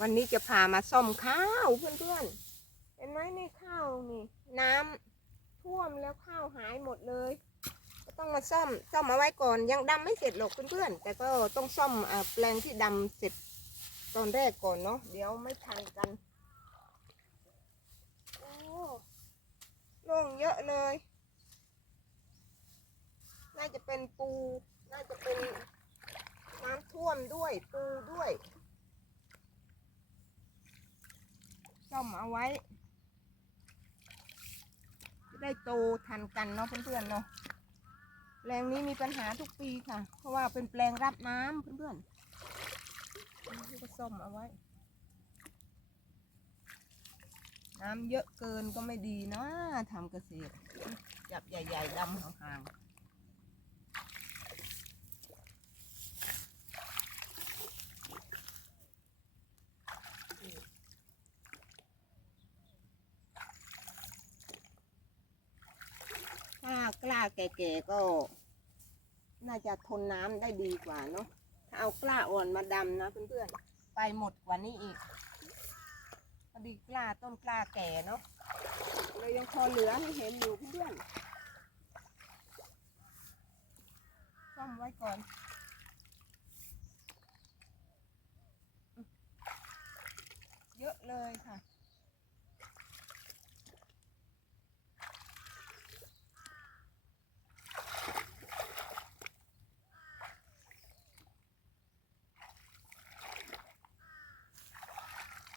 วันนี้จะพามาซ่อมข้าวเพื่อนๆ เห็นไหมในข้าวนี่ น้ำท่วมแล้วข้าวหายหมดเลย ก็ต้องมาซ่อมซ่อมเอาไว้ก่อนยังดำไม่เสร็จหรอกเพื่อนๆ แต่ก็ต้องซ่อมอแปลงที่ดำเสร็จตอนแรกก่อนเนาะเดี๋ยวไม่ทันกันโอ้โล่งเยอะเลย น่าจะเป็นปู น่าจะเป็นน้ำท่วมด้วยปูด้วย ซ่อมเอาไว้ จะได้โตทันกันเนาะเพื่อนๆเนาะแปลงนี้มีปัญหาทุกปีค่ะ เพราะว่าเป็นแปลงรับน้ำเพื่อนๆก็ซ่อมเอาไว้ น้ำเยอะเกินก็ไม่ดีนะทำเกษตร จับใหญ่ ๆดำห่างๆ ถ้ากล้า แก่ๆก็ น่าจะทนน้ำได้ดีกว่าเนาะถ้าเอากล้าอ่อนมาดำนะเพื่อนๆไปหมดกว่านี้อีกพอดีกล้าต้นกล้าแก่เนาะเลยยังพอเหลือให้เห็นอยู่เพื่อนซ่อมไว้ก่อนเยอะเลยค่ะ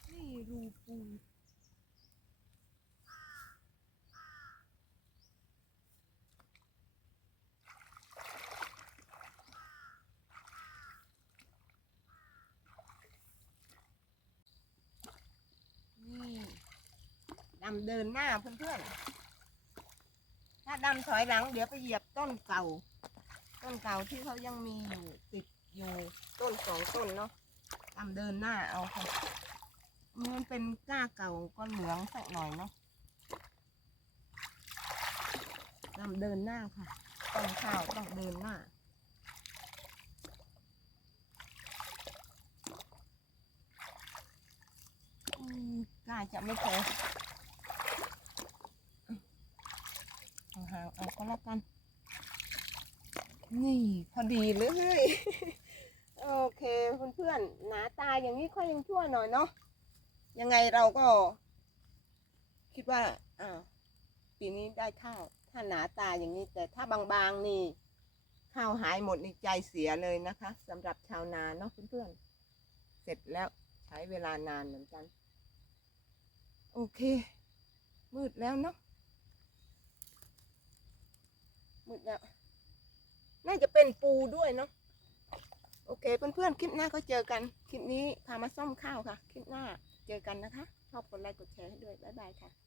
นี่ รูปูนี่ดำเดินหน้าเพื่อนๆ ถ้าดำถอยหลัง เดี๋ยวไปเหยียบต้นเก่า ต้นเก่าที่เขายังมีอยู่ติดอยู่ต้นสองต้นเนาะดำเดินหน้าเอาค่ะ มันเป็นก้าเก่าก็เหลืองสักหน่อยเนาะดำเดินหน้าค่ะ ต้นข้าวต้องเดินหน้าอืมกล้าจะไม่พอห่างเอาก็แล้วกัน นี่พอดีเลย โอเคเพื่อนๆหนาตาอย่างนี้ค่อยยังชั่วหน่อยเนาะ ยังไงเราก็ คิดว่าอ่าปีนี้ได้ข้าว ถ้าหนาตาอย่างนี้ แต่ถ้าบางๆนี่ ข้าวหายหมดนี่ใจเสียเลยนะคะสำหรับชาวนาเนาะเพื่อนๆเสร็จแล้วใช้เวลานานเหมือนกัน โอเค มืดแล้วเนาะมืดแล้วน่าจะเป็นปูด้วยเนาะโอเคเพื่อนๆคลิปหน้าก็เจอกัน คลิปนี้พามาซ่อมข้าวค่ะ คลิปหน้า เจอกันนะคะชอบกดไลค์กดแชร์ให้ด้วยบ๊ายบายค่ะ